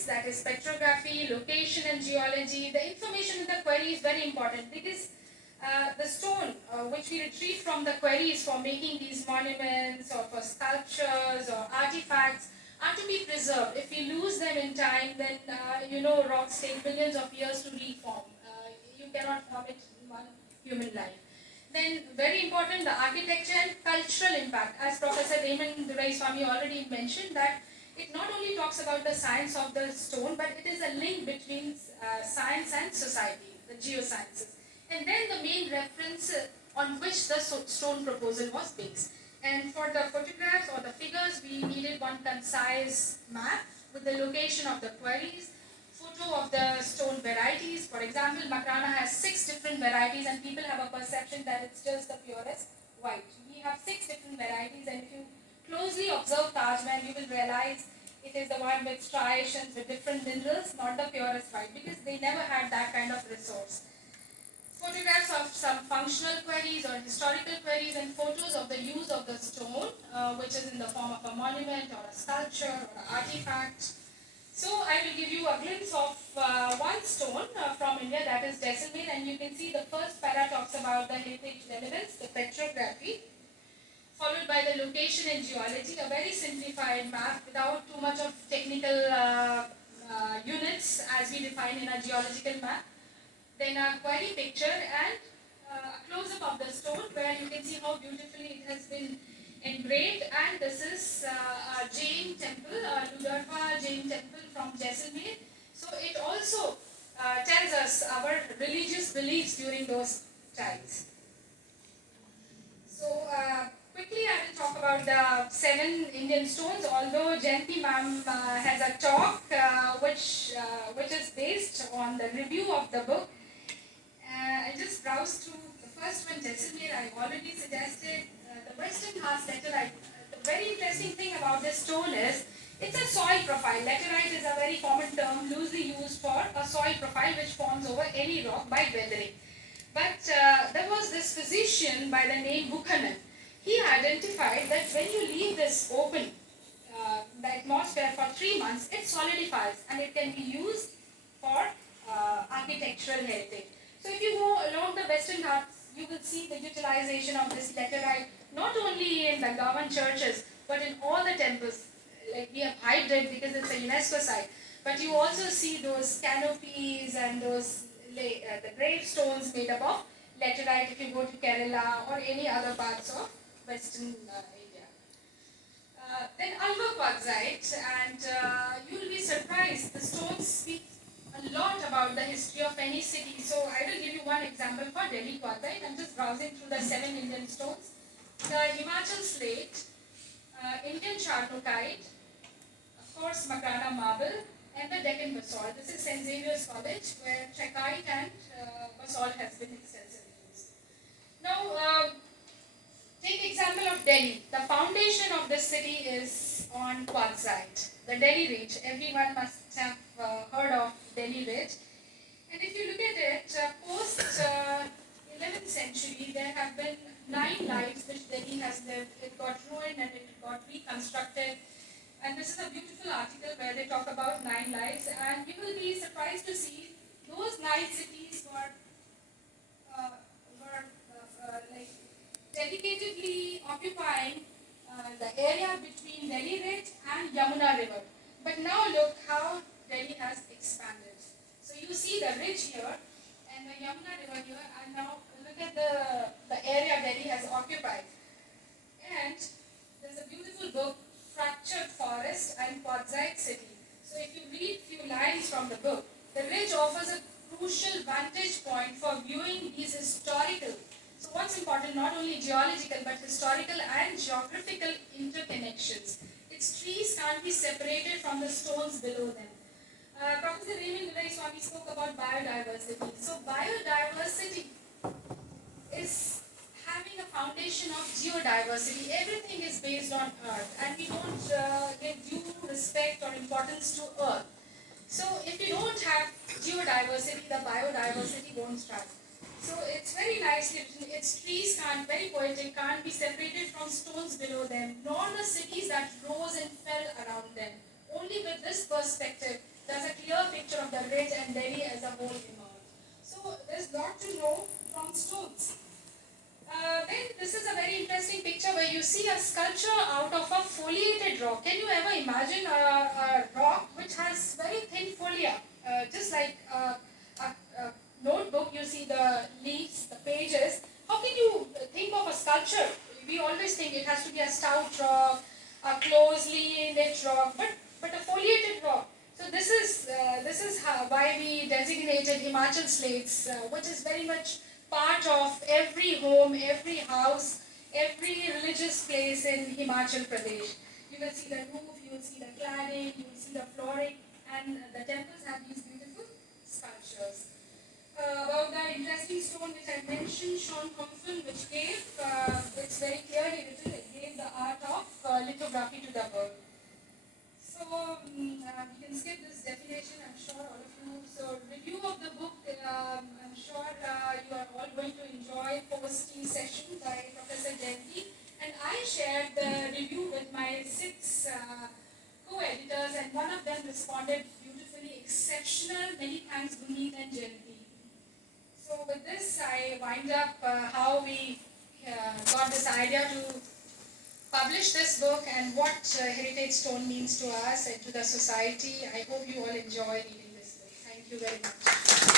science, that is petrography, location and geology. The information in the query is very important because the stone which we retrieve from the queries for making these monuments or for sculptures or artifacts are to be preserved. If we lose them in time, then rocks take billions of years to reform. You cannot form it in one human life. Then very important, the architecture and cultural impact. As Professor Raymond Duraiswamy already mentioned, that it not only talks about the science of the stone, but it is a link between science and society, the geosciences. And then the main reference on which the stone proposal was based. And for the photographs or the figures, we needed one concise map with the location of the quarries, photo of the stone varieties. For example, Makrana has 6 different varieties and people have a perception that it's just the purest white. We have 6 different varieties, and if you closely observe Taj Mahal, you will realize it is the one with striations with different minerals, not the purest white, because they never had that kind of resource. Photographs of some functional queries or historical queries and photos of the use of the stone, which is in the form of a monument or a sculpture or an artifact. So I will give you a glimpse of one stone from India, that is Jaisalmer, and you can see the first para talks about the heritage relevance, the petrography, followed by the location and geology, a very simplified map without too much of technical units as we define in a geological map. Then a query picture and a close-up of the stone where you can see how beautifully it has been engraved. And this is a Jain temple, a Ludharva Jain temple from Jaisalmer. So it also tells us our religious beliefs during those times. So quickly I will talk about the 7 Indian stones, although Jayanti ma'am has a talk which is based on the review of the book. I just browsed through the first one, Jaisalmer. I already suggested the Western Ghats laterite. The very interesting thing about this stone is it's a soil profile. Laterite is a very common term loosely used for a soil profile which forms over any rock by weathering. But there was this physician by the name Buchanan. He identified that when you leave this open, the atmosphere for 3 months, it solidifies and it can be used for architectural heritage. So if you go along the Western Ghats, you will see the utilization of this laterite not only in the government churches, but in all the temples. Like we have hyped it because it's a UNESCO site, but you also see those canopies and those the gravestones made up of laterite if you go to Kerala or any other parts of Western India. Then Alva quartzite, and you will be surprised, the stones speak a lot about the history of any city. So I will give you one example for Delhi quartzite. I'm just browsing through the 7 Indian stones. The Himachal slate, Indian charnokite, of course Makrana marble, and the Deccan basalt. This is St. Xavier's College, where trachyte and basalt has been extensively used. Now, take example of Delhi. The foundation of this city is on quartzite. The Delhi Ridge. Everyone must have heard of Delhi Ridge. And if you look at it, post 11th century, there have been 9 lives which Delhi has lived. It got ruined and it got reconstructed. And this is a beautiful article where they talk about 9 lives. And you will be surprised to see those 9 cities were like dedicatedly occupying the area between Delhi Ridge and Yamuna River. But now look how Delhi has expanded. So you see the ridge here and the Yamuna River here, and now look at the area Delhi has occupied. And there's a beautiful book, Fractured Forest and Quartzite City. So if you read few lines from the book, the ridge offers a crucial vantage point for viewing these historical. So what's important, not only geological but historical and geographical interconnections. Its trees can't be separated from the stones below them. Professor Raymond Duraiswamy spoke about biodiversity. So biodiversity is having a foundation of geodiversity. Everything is based on Earth, and we don't give due respect or importance to Earth. So if you don't have geodiversity, the biodiversity won't thrive. So it's very nicely written. Its trees very poetic, can't be separated from stones below them, nor the cities that rose and fell around them. Only with this perspective, the clear picture of the ridge and Delhi as a whole emerged. So there's a lot to know from stones. Then this is a very interesting picture where you see a sculpture out of a foliated rock. Can you ever imagine a rock which has very thin folia, just like a notebook? You see the leaves, the pages. How can you think of a sculpture? We always think it has to be a stout rock, a closely knit rock, but a foliated rock. So this is why we designated Himachal slates, which is very much part of every home, every house, every religious place in Himachal Pradesh. You will see the roof, you will see the cladding, you will see the flooring, and the temples have these beautiful sculptures. About the interesting stone which I mentioned, Sean Compton, which gave, it's very clearly written, it gave the art of lithography to the world. So we can skip this definition, I'm sure all of you. So review of the book, I'm sure you are all going to enjoy post-tea session by Professor Jayanti. And I shared the review with my 6 co-editors, and one of them responded beautifully, exceptional, many thanks Gurmeet and Jayanti. So with this, I wind up how we got this idea to publish this book and what heritage stone means to us and to the society. I hope you all enjoy reading this book. Thank you very much.